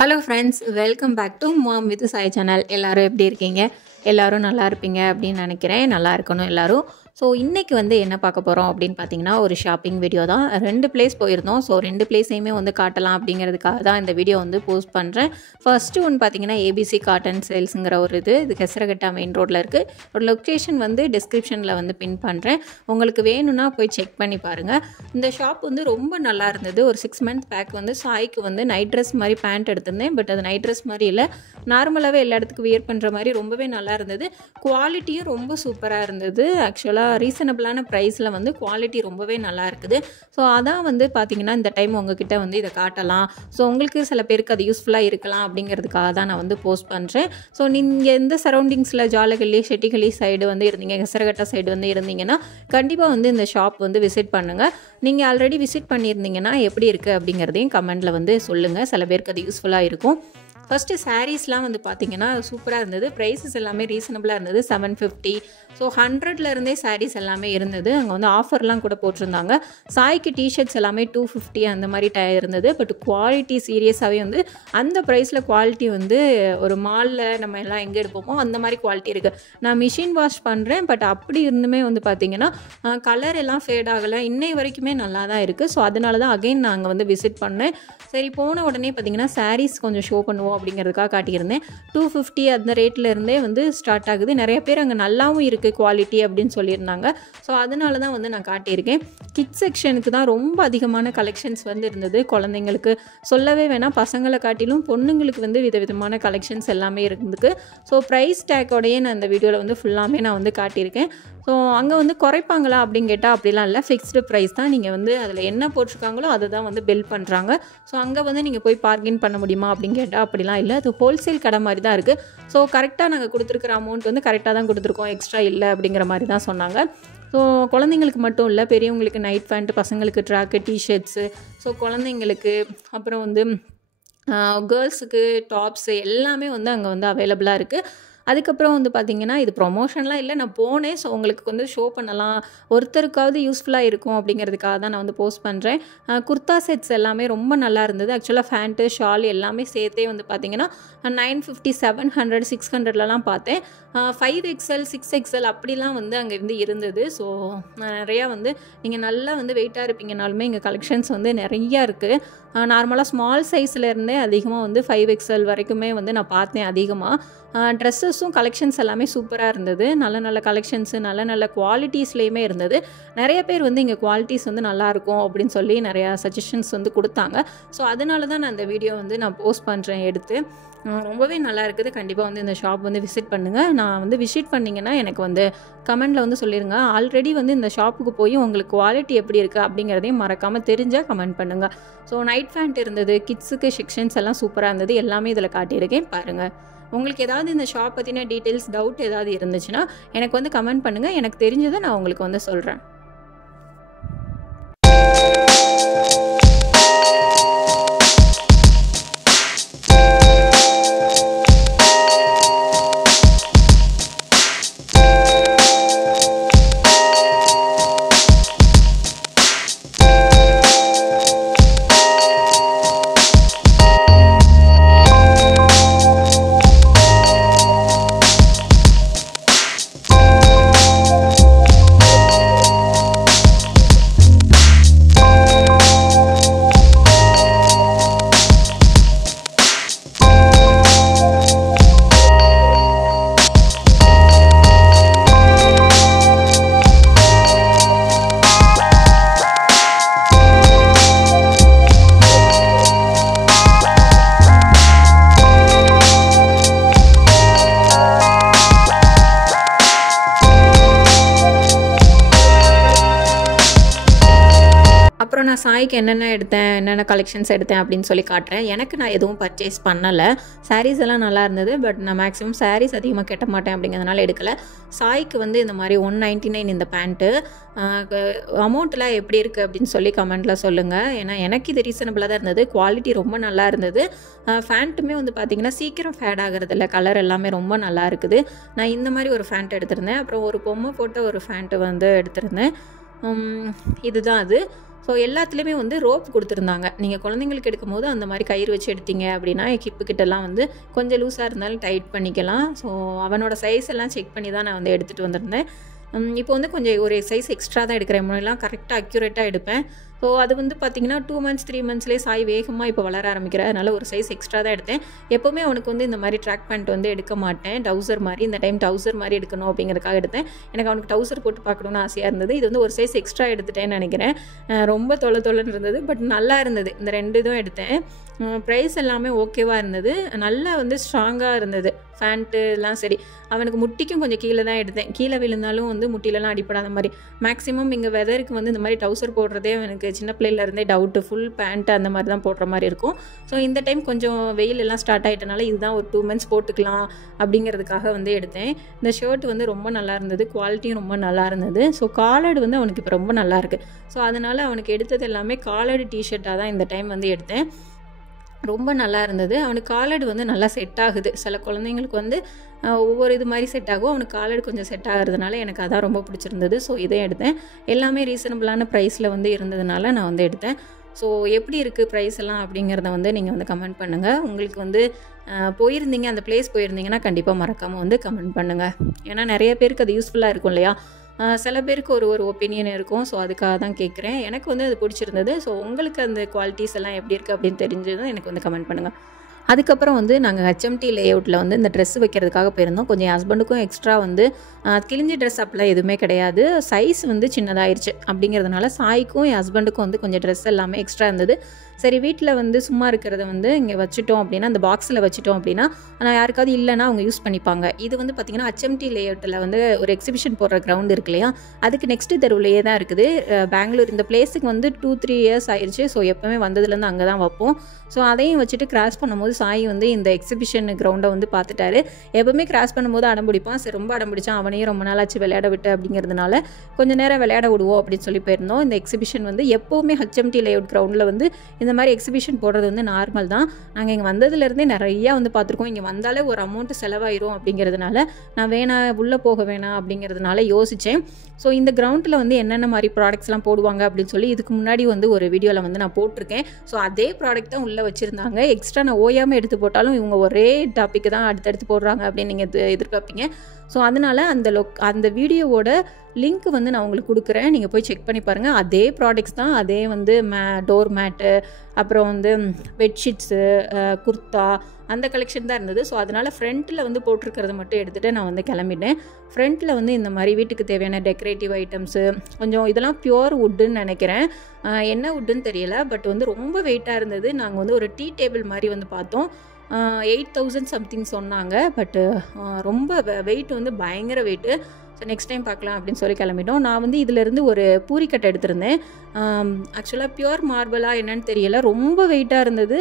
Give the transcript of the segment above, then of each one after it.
Hello friends, welcome back to mom with chai channel. எல்லோரும் எப்படி இருக்கீங்க? எல்லோரும் நல்லா இருப்பீங்க அப்படின்னு நினைக்கிறேன். நல்லா இருக்கணும் எல்லோரும். ஸோ இன்றைக்கி வந்து என்ன பார்க்க போகிறோம் அப்படின்னு பார்த்தீங்கன்னா, ஒரு ஷாப்பிங் வீடியோ தான். 2 பிளேஸ் போயிருந்தோம். ஸோ 2 பிளேஸையுமே வந்து காட்டலாம் அப்படிங்கிறதுக்காக தான் இந்த வீடியோ வந்து போஸ்ட் பண்ணுறேன். ஃபர்ஸ்ட்டு ஒன்று பார்த்தீங்கன்னா ஏபிசி காட்டன் சேல்ஸுங்கிற ஒரு இது கெசரகட்டா மெயின் ரோட்டில் இருக்குது. ஒரு லொக்கேஷன் வந்து டிஸ்கிரிப்ஷனில் வந்து பின் பண்ணுறேன். உங்களுக்கு வேணும்னா போய் செக் பண்ணி பாருங்கள். இந்த ஷாப் வந்து ரொம்ப நல்லா இருந்தது. ஒரு 6 மந்த் பேக் வந்து சாய்க்கு வந்து நைட் ட்ரெஸ் மாதிரி பேண்ட் எடுத்திருந்தேன். பட் அது நைட் ட்ரெஸ் மாதிரி இல்லை, நார்மலாகவே எல்லா இடத்துக்கும் வியர் பண்ணுற மாதிரி ரொம்பவே நல்லா இருந்தது. குவாலிட்டியும் ரொம்ப சூப்பராக இருந்தது. ஆக்சுவலாக ரீசனபிளான ப்ரைஸில் வந்து குவாலிட்டி ரொம்பவே நல்லா இருக்குது. ஸோ அதான் வந்து பார்த்திங்கன்னா இந்த டைம் உங்ககிட்ட வந்து இதை காட்டலாம். ஸோ உங்களுக்கு சில பேருக்கு அது யூஸ்ஃபுல்லாக இருக்கலாம் அப்படிங்கிறதுக்காக தான் நான் வந்து போஸ்ட் பண்ணுறேன். ஸோ நீங்கள் எந்த சரௌண்டிங்ஸில் ஜாலகல்லி செட்டிகல்லி சைடு வந்து இருந்தீங்க, கெசரகட்டா சைடு வந்து இருந்தீங்கன்னா கண்டிப்பாக வந்து இந்த ஷாப் வந்து விசிட் பண்ணுங்கள். நீங்கள் ஆல்ரெடி விசிட் பண்ணியிருந்தீங்கன்னா எப்படி இருக்குது அப்படிங்கிறதையும் கமெண்டில் வந்து சொல்லுங்கள். சில பேருக்கு அது யூஸ்ஃபுல்லாக இருக்கும். ஃபஸ்ட்டு சாரீஸ்லாம் வந்து பார்த்திங்கன்னா சூப்பராக இருந்தது. ப்ரைஸஸ் எல்லாமே ரீசனபிளாக இருந்தது. 750 ஸோ 100லேருந்தே சாரீஸ் எல்லாமே இருந்தது. அங்கே வந்து ஆஃபர்லாம் கூட போட்டிருந்தாங்க. சாய்க்கு டிஷர்ட்ஸ் எல்லாமே 250 அந்த மாதிரி இருந்தது. பட் குவாலிட்டி சீரியஸாகவே வந்து அந்த ப்ரைஸில் குவாலிட்டி வந்து ஒரு மாலில் நம்ம எல்லாம் எங்கே எடுப்போமோ அந்த மாதிரி குவாலிட்டி இருக்குது. நான் மிஷின் வாஷ் பண்ணுறேன், பட் அப்படி இருந்துமே வந்து பார்த்திங்கன்னா கலர் எல்லாம் ஃபேட் ஆகலை. இன்னை வரைக்குமே நல்லா தான் இருக்குது. ஸோ அதனால தான் அகைன் நாங்கள் வந்து விசிட் பண்ணேன். சரி, போன உடனே பார்த்திங்கன்னா சாரீஸ் கொஞ்சம் ஷோ பண்ணுவோம் அப்படிங்கிறதுக்காக காட்டியிருந்தேன். 250 அந்த ரேட்டில் இருந்தே வந்து ஸ்டார்ட் ஆகுது. நிறைய பேர் அங்கே நல்லாவும் இருக்குது குவாலிட்டி அப்படின்னு சொல்லியிருந்தாங்க. ஸோ அதனால தான் வந்து நான் காட்டியிருக்கேன். கிட்ஸ் செக்ஷனுக்கு தான் ரொம்ப அதிகமான கலெக்ஷன்ஸ் வந்து இருந்தது. குழந்தைங்களுக்கு சொல்லவே வேணாம், பசங்களை காட்டிலும் பொண்ணுங்களுக்கு வந்து விதவிதமான கலெக்ஷன்ஸ் எல்லாமே இருந்தது. ஸோ ப்ரைஸ் டேக்கோடையே நான் இந்த வீடியோவில் வந்து ஃபுல்லாமே நான் வந்து காட்டியிருக்கேன். ஸோ அங்கே வந்து குறைப்பாங்களா அப்படின்னு கேட்டால் அப்படிலாம் இல்லை, ஃபிக்ஸ்டு ப்ரைஸ் தான். நீங்கள் வந்து அதில் என்ன போட்டிருக்காங்களோ அதை தான் வந்து பில் பண்ணுறாங்க. ஸோ அங்கே வந்து நீங்கள் போய் பார்கின் பண்ண முடியுமா அப்படின்னு கேட்டால் அப்படிலாம் இல்லை. அது ஹோல்சேல் கடை மாதிரி தான் இருக்குது. ஸோ கரெக்டாக நாங்கள் கொடுத்துருக்குற அமௌண்ட் வந்து கரெக்டாக தான் கொடுத்துருக்கோம், எக்ஸ்ட்ரா இல்லை அப்படிங்கிற மாதிரி தான் சொன்னாங்க. ஸோ குழந்தைங்களுக்கு மட்டும் இல்லை, பெரியவங்களுக்கு நைட் பேண்ட்டு, பசங்களுக்கு ட்ராக்கு, டிஷர்ட்ஸு, ஸோ குழந்தைங்களுக்கு அப்புறம் வந்து கேர்ள்ஸுக்கு டாப்ஸு எல்லாமே வந்து அங்கே வந்து அவைலபிளாக இருக்குது. அதுக்கப்புறம் வந்து பார்த்திங்கன்னா இது ப்ரொமோஷன்லாம் இல்லை, நான் போனேன். ஸோ உங்களுக்கு வந்து ஷோ பண்ணலாம், ஒருத்தருக்காவது யூஸ்ஃபுல்லாக இருக்கும் அப்படிங்கிறதுக்காக தான் நான் வந்து போஸ்ட் பண்ணுறேன். குர்தா செட்ஸ் எல்லாமே ரொம்ப நல்லா இருந்தது. ஆக்சுவலாக ஃபேண்ட்டு, ஷால் எல்லாமே சேர்த்தே வந்து பார்த்திங்கன்னா 950, 700, 600லலாம் பார்த்தேன். 5XL, 6XL அப்படிலாம் வந்து அங்கே இருந்து இருந்தது. ஸோ நிறையா வந்து நீங்கள் நல்லா வந்து வெயிட்டாக இருப்பீங்கனாலுமே இங்கே கலெக்ஷன்ஸ் வந்து நிறையா இருக்குது. நார்மலாக ஸ்மால் சைஸில் இருந்தே அதிகமாக வந்து 5XL வரைக்குமே வந்து நான் பார்த்தேன் அதிகமாக. ட்ரெஸ்ஸஸும் கலெக்ஷன்ஸ் எல்லாமே சூப்பராக இருந்தது. நல்ல நல்ல கலெக்ஷன்ஸு, நல்ல நல்ல குவாலிட்டிஸ்லேயுமே இருந்தது. நிறைய பேர் வந்து இங்கே குவாலிட்டிஸ் வந்து நல்லாயிருக்கும் அப்படின்னு சொல்லி நிறையா சஜஷன்ஸ் வந்து கொடுத்தாங்க. ஸோ அதனால தான் நான் இந்த வீடியோ வந்து நான் போஸ்ட் பண்ணுறேன் எடுத்து. ரொம்பவே நல்லா இருக்குது. கண்டிப்பாக வந்து இந்த ஷாப் வந்து விசிட் பண்ணுங்கள். நான் வந்து விசிட் பண்ணிங்கன்னா எனக்கு வந்து கமெண்டில் வந்து சொல்லிடுங்க. ஆல்ரெடி வந்து இந்த ஷாப்புக்கு போய் உங்களுக்கு குவாலிட்டி எப்படி இருக்குது அப்படிங்கிறதையும் மறக்காமல் தெரிஞ்சால் கமெண்ட் பண்ணுங்கள். ஸோ நைட் பேண்ட் இருந்தது, கிட்ஸுக்கு செக்ஷன்ஸ் எல்லாம் சூப்பராக இருந்தது. எல்லாமே இதில் காட்டியிருக்கேன் பாருங்கள். உங்களுக்கு ஏதாவது இந்த ஷாப் பற்றின டீட்டெயில்ஸ், டவுட் ஏதாவது இருந்துச்சுன்னா எனக்கு வந்து கமெண்ட் பண்ணுங்கள். எனக்கு தெரிஞ்சதை நான் உங்களுக்கு வந்து சொல்கிறேன். அப்புறம் நான் சாய்க்கு என்னென்ன எடுத்தேன், என்னென்ன கலெக்ஷன்ஸ் எடுத்தேன் அப்படின்னு சொல்லி காட்டுறேன். எனக்கு நான் எதுவும் பர்ச்சேஸ் பண்ணலை. சாரீஸ் எல்லாம் நல்லா இருந்தது. பட் நான் மேக்ஸிமம் சாரீஸ் அதிகமாக கட்ட மாட்டேன் அப்படிங்கிறதுனால எடுக்கலை. சாய்க்கு வந்து இந்த மாதிரி 199 இந்த பேண்ட்டு. அமௌண்ட்லாம் எப்படி இருக்குது அப்படின்னு சொல்லி கமெண்ட்டில் சொல்லுங்கள். ஏன்னா எனக்கு இது ரீசனபிளாக தான் இருந்தது. குவாலிட்டி ரொம்ப நல்லா இருந்தது. ஃபேண்ட்டுமே வந்து பார்த்திங்கன்னா சீக்கிரம் ஃபேட் ஆகிறதில்ல. கலர் எல்லாமே ரொம்ப நல்லா இருக்குது. நான் இந்த மாதிரி ஒரு ஃபேண்ட் எடுத்திருந்தேன். அப்புறம் ஒரு பொம்மை போட்ட ஒரு ஃபேண்ட்டு வந்து எடுத்திருந்தேன். இதுதான் அது. ஸோ எல்லாத்துலேயுமே வந்து ரோப் கொடுத்துருந்தாங்க. நீங்கள் குழந்தைங்களுக்கு எடுக்கும்போது அந்த மாதிரி கயிறு வச்சு எடுத்தீங்க அப்படின்னா ஹிப்பு கிட்டலாம் வந்து கொஞ்சம் லூஸாக இருந்தாலும் டைட் பண்ணிக்கலாம். ஸோ அவனோட சைஸ் எல்லாம் செக் பண்ணி தான் நான் வந்து எடுத்துகிட்டு வந்திருந்தேன். இப்போ வந்து கொஞ்சம் ஒரு சைஸ் எக்ஸ்ட்ரா தான் எடுக்கிறேன். முன்னெல்லாம் கரெக்டாக அக்யூரேட்டாக எடுப்பேன். ஸோ அது வந்து பார்த்திங்கன்னா 2 months 3 monthsலேயே சாய் வேகமாக இப்போ வளர ஆரம்பிக்கிறேன். அதனால் ஒரு சைஸ் எக்ஸ்ட்ரா தான் எடுத்தேன். எப்போவுமே அவனுக்கு வந்து இந்த மாதிரி ட்ராக் பேண்ட் வந்து எடுக்க மாட்டேன். டவுசர் மாதிரி இந்த டைம் டவுசர் மாதிரி எடுக்கணும் அப்படிங்கிறதுக்காக எடுத்தேன். எனக்கு அவனுக்கு டவுசர் போட்டு பார்க்கணுன்னு ஆசையாக இருந்தது. இது வந்து ஒரு சைஸ் எக்ஸ்ட்ரா எடுத்துட்டேன்னு நினைக்கிறேன். ரொம்ப தொலைன்னு இருந்தது, பட் நல்லா இருந்தது. இந்த 2 இதுவும் எடுத்தேன். ப்ரைஸ் எல்லாமே ஓகேவாக இருந்தது. நல்லா வந்து ஸ்ட்ராங்காக இருந்தது. ஃபேண்ட்டு எல்லாம் சரி. அவனுக்கு முட்டிக்கும் கொஞ்சம் கீழே தான் எடுத்தேன். கீழே விழுந்தாலும் வந்து முட்டிலலாம் அடிப்படாத மாதிரி. மேக்ஸிமம் இங்கே வெதருக்கு வந்து இந்த மாதிரி டவுசர் போடுறதே எனக்கு சின்ன பிள்ளையிலேருந்தே டவுட்டு. ஃபுல் பேண்ட்டு அந்த மாதிரி தான் போடுற மாதிரி இருக்கும். ஸோ இந்த டைம் கொஞ்சம் வெயில் எல்லாம் ஸ்டார்ட் ஆகிட்டனால இதுதான் ஒரு 2 months போட்டுக்கலாம் அப்படிங்கிறதுக்காக வந்து எடுத்தேன். இந்த ஷர்ட் வந்து ரொம்ப நல்லா இருந்தது. குவாலிட்டியும் ரொம்ப நல்லா இருந்தது. ஸோ காலர்டு வந்து அவனுக்கு இப்போ ரொம்ப நல்லாயிருக்கு. ஸோ அதனால் அவனுக்கு எடுத்தது எல்லாமே காலர்டு டிஷர்ட்டாக தான் இந்த டைம் வந்து எடுத்தேன். ரொம்ப நல்லா இருந்தது. அவனுக்கு காலர்டு வந்து நல்லா செட் ஆகுது. சில குழந்தைங்களுக்கு வந்து ஒவ்வொரு இது மாதிரி செட் ஆகும். அவனுக்கு காலர்டு கொஞ்சம் செட் ஆகிறதுனால எனக்கு அதான் ரொம்ப பிடிச்சிருந்தது. ஸோ இதை எடுத்தேன். எல்லாமே ரீசனபிளான ப்ரைஸில் வந்து இருந்ததுனால நான் வந்து எடுத்தேன். ஸோ எப்படி இருக்குது ப்ரைஸ் எல்லாம் அப்படிங்கிறத வந்து நீங்கள் வந்து கமெண்ட் பண்ணுங்கள். உங்களுக்கு வந்து போயிருந்தீங்க, அந்த பிளேஸ் போயிருந்தீங்கன்னா கண்டிப்பாக மறக்காமல் வந்து கமெண்ட் பண்ணுங்கள். ஏன்னா நிறைய பேருக்கு அது யூஸ்ஃபுல்லாக இருக்கும் இல்லையா? சில பேருக்கு ஒரு ஒப்பீனியன் இருக்கும். ஸோ அதுக்காக தான் கேட்குறேன். எனக்கு வந்து அது பிடிச்சிருந்தது. ஸோ உங்களுக்கு அந்த குவாலிட்டிஸ் எல்லாம் எப்படி இருக்குது அப்படின்னு தெரிஞ்சதும் எனக்கு வந்து கமெண்ட் பண்ணுங்கள். அதுக்கப்புறம் வந்து நாங்கள் HMT லேஅவுட்டில் வந்து இந்த ட்ரெஸ் வைக்கிறதுக்காக போயிருந்தோம். கொஞ்சம் என் ஹஸ்பண்டுக்கும் எக்ஸ்ட்ரா வந்து கிழிஞ்சி ட்ரெஸ் அப்படிலாம் எதுவுமே கிடையாது. சைஸ் வந்து சின்னதாகிடுச்சு அப்படிங்கிறதுனால சாய்க்கும் என் ஹஸ்பண்டுக்கும் வந்து கொஞ்சம் ட்ரெஸ் எல்லாமே எக்ஸ்ட்ரா இருந்தது. சரி, வீட்டில் வந்து சும்மா இருக்கிறத வந்து இங்கே வச்சுட்டோம் அப்படின்னா, அந்த பாக்ஸில் வச்சுட்டோம் அப்படின்னா நான் யாருக்காவது இல்லைன்னா அவங்க யூஸ் பண்ணிப்பாங்க. இது வந்து பார்த்திங்கன்னா HMT லேஅவுட்டில் வந்து ஒரு எக்ஸிபிஷன் போடுற கிரவுண்ட் இருக்கு இல்லையா, அதுக்கு நெக்ஸ்ட் தெருவுலையே தான் இருக்குது. பெங்களூர் இந்த பிளேஸுக்கு வந்து 2-3 years ஆயிடுச்சு. ஸோ எப்போவுமே வந்ததுலேருந்து அங்கே தான் வைப்போம். ஸோ அதையும் வச்சுட்டு கிராஸ் பண்ணும்போது சாய் வந்து இந்த எக்ஸிபிஷன் கிரவுண்டை வந்து பார்த்துட்டாரு. எப்போவுமே கிராஸ் பண்ணும்போது அடம்பிடிப்பான். சரி, ரொம்ப அடம்பிடிச்சான். அவனையும் ரொம்ப நாளாச்சு விளையாட விட்டு அப்படிங்கிறதுனால கொஞ்சம் நேரம் விளையாட விடுவோம் அப்படின்னு சொல்லி போயிருந்தோம். இந்த எக்ஸிபிஷன் வந்து எப்போவுமே HMT லேஅவுட் கிரவுண்டில் வந்து இந்த மாதிரி எக்ஸிபிஷன் போடுறது வந்து நார்மல் தான். நாங்கள் இங்கே வந்ததுலேருந்தே நிறையா வந்து பார்த்துருக்கோம். இங்கே வந்தாலே ஒரு அமௌண்ட் செலவாயிரும் அப்படிங்கிறதுனால நான் உள்ளே போக வேணாம் அப்படிங்கிறதுனால யோசித்தேன். ஸோ இந்த கிரவுண்டில் வந்து என்னென்ன மாதிரி ப்ராடக்ட்ஸ்லாம் போடுவாங்க அப்படின்னு சொல்லி இதுக்கு முன்னாடி வந்து ஒரு வீடியோவில் வந்து நான் போட்டிருக்கேன். ஸோ அதே ப்ராடக்ட் தான் உள்ளே வச்சுருந்தாங்க. எக்ஸ்ட்ரா நான் ஓயாமல் எடுத்து போட்டாலும் இவங்க ஒரே டாப்பிக்கு தான் அடுத்தடுத்து போடுறாங்க அப்படின்னு நீங்கள் எதிர்பார்ப்பீங்க. ஸோ அதனால் அந்த வீடியோவோட லிங்க் வந்து நான் உங்களுக்கு கொடுக்குறேன். நீங்கள் போய் செக் பண்ணி பாருங்கள். அதே ப்ராடக்ட்ஸ் தான். அதே வந்து டோர் மேட்டு, அப்புறம் வந்து பெட்ஷீட்ஸு, குர்த்தா, அந்த கலெக்ஷன் தான் இருந்தது. ஸோ அதனால் ஃப்ரண்ட்டில் வந்து போட்டிருக்கிறத மட்டும் எடுத்துகிட்டு நான் வந்து கிளம்பிட்டேன். ஃப்ரண்ட்டில் வந்து இந்த மாதிரி வீட்டுக்கு தேவையான டெக்கரேட்டிவ் ஐட்டம்ஸு, கொஞ்சம் இதெல்லாம் பியூர் வுட்டுன்னு நினைக்கிறேன். என்ன வுட்டுன்னு தெரியல, பட் வந்து ரொம்ப வெயிட்டாக இருந்தது. நாங்கள் வந்து ஒரு டீ டேபிள் மாதிரி வந்து பார்த்தோம். 8,000 சம்திங் சொன்னாங்க. பட்டு ரொம்ப வெயிட் வந்து பயங்கர வெயிட்டு. ஸோ நெக்ஸ்ட் டைம் பார்க்கலாம் அப்படின்னு சொல்லி கிளம்பிட்டோம். நான் வந்து இதிலேருந்து ஒரு பூரிக்கட்டை எடுத்திருந்தேன். ஆக்சுவலாக பியூர் மார்பிளாக என்னன்னு தெரியல, ரொம்ப வெயிட்டாக இருந்தது.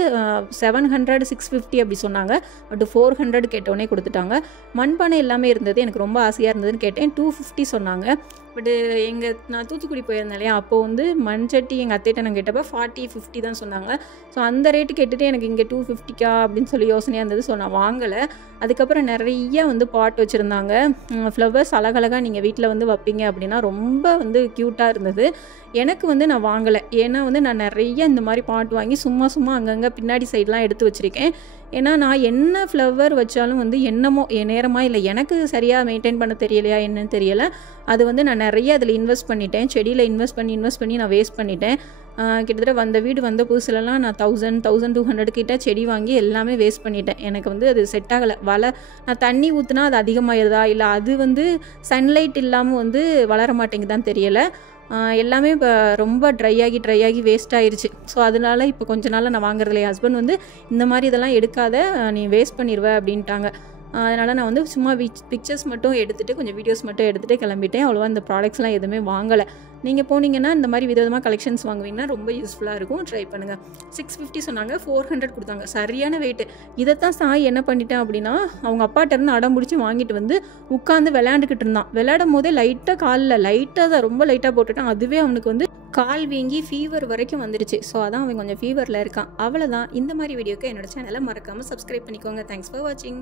700 650 அப்படி சொன்னாங்க. பட் 400 கேட்டோடனே கொடுத்துட்டாங்க. மண்பானை எல்லாமே இருந்தது. எனக்கு ரொம்ப ஆசையாக இருந்ததுன்னு கேட்டேன். 250 சொன்னாங்க. பட்டு நான் தூத்துக்குடி போயிருந்தேன் இல்லையா, அப்போது வந்து மண்சட்டி எங்கள் அத்தைகிட்ட நான் கேட்டப்போ 40-50 தான் சொன்னாங்க. ஸோ அந்த ரேட்டு கேட்டுட்டு எனக்கு இங்கே 250 அப்படின்னு சொல்லி யோசனையாக இருந்தது. ஸோ நான் வாங்கலை. அதுக்கப்புறம் நிறைய வந்து பாட் வச்சுருந்தாங்க. ஃப்ளவர்ஸ் அழகழகாக நீங்கள் வீட்டில் வந்து வைப்பீங்க அப்படின்னா ரொம்ப வந்து க்யூட்டாக இருந்தது. எனக்கு வந்து நான் வாங்கலை. ஏன்னா வந்து நான் நிறைய இந்த மாதிரி பாட் வாங்கி சும்மா அங்கங்கே பின்னாடி சைட்லாம் எடுத்து வச்சுருக்கேன். ஏன்னா நான் என்ன ஃப்ளவர் வச்சாலும் வந்து என்னமோ நேரமாக இல்லை, எனக்கு சரியாக மெயின்டைன் பண்ண தெரியலையா என்னன்னு தெரியலை. அது வந்து நான் நிறைய அதில் இன்வெஸ்ட் பண்ணிட்டேன். செடியில் இன்வெஸ்ட் பண்ணி நான் வேஸ்ட் பண்ணிட்டேன். கிட்டத்தட்ட வீடு வந்த புதுசுலலாம் நான் 1000-1200 கிட்ட செடி வாங்கி எல்லாமே வேஸ்ட் பண்ணிட்டேன். எனக்கு வந்து அது செட் ஆகலை. நான் தண்ணி ஊற்றுனா அது அதிகமாகிடுதா, இல்லை அது வந்து சன்லைட் இல்லாமல் வந்து வளர மாட்டேங்குதான்னு தெரியலை. எல்லாமே இப்போ ரொம்ப ட்ரை ஆகி வேஸ்ட் ஆயிடுச்சு. ஸோ அதனால இப்போ கொஞ்ச நாள் நான் வாங்குறதில்ல. என் ஹஸ்பண்ட் வந்து இந்த மாதிரி இதெல்லாம் எடுக்காத, நீ வேஸ்ட் பண்ணிடுவ அப்படின்ட்டாங்க. அதனால் நான் வந்து சும்மா பிக்சர்ஸ் மட்டும் எடுத்துகிட்டு கொஞ்சம் வீடியோஸ் மட்டும் எடுத்துகிட்டு கிளம்பிட்டேன். அவ்வளோவா இந்த ப்ராடக்ட்ஸ்லாம் எதுவுமே வாங்கலை. நீங்கள் போனீங்கன்னா இந்த மாதிரி விதவிதமாக கலெக்ஷன்ஸ் வாங்குவீங்கன்னா ரொம்ப யூஸ்ஃபுல்லாக இருக்கும். ட்ரை பண்ணுங்கள். 650 சொன்னாங்க, 400 கொடுத்தாங்க. சரியான வெயிட்டு. இதைத்தான் சாய் என்ன பண்ணிட்டேன் அப்படின்னா, அவங்க அப்பாட்டேருந்து அடம் பிடிச்சி வாங்கிட்டு வந்து உட்காந்து விளையாண்டுக்கிட்டு இருந்தான். விளையாடும் போதே லைட்டாக தான் ரொம்ப லைட்டாக போட்டுட்டான். அதுவே அவனுக்கு வந்து கால் வீங்கி ஃபீவர் வரைக்கும் வந்துடுச்சு. ஸோ அதான் அவன் கொஞ்சம் ஃபீவரில் இருக்கான். அவ்வளோதான். இந்த மாதிரி வீடியோக்கு என்னோட சேனலை மறக்காமல் சப்ஸ்கிரைப் பண்ணிக்கோங்க. தேங்க்ஸ் ஃபார் வாட்சிங்.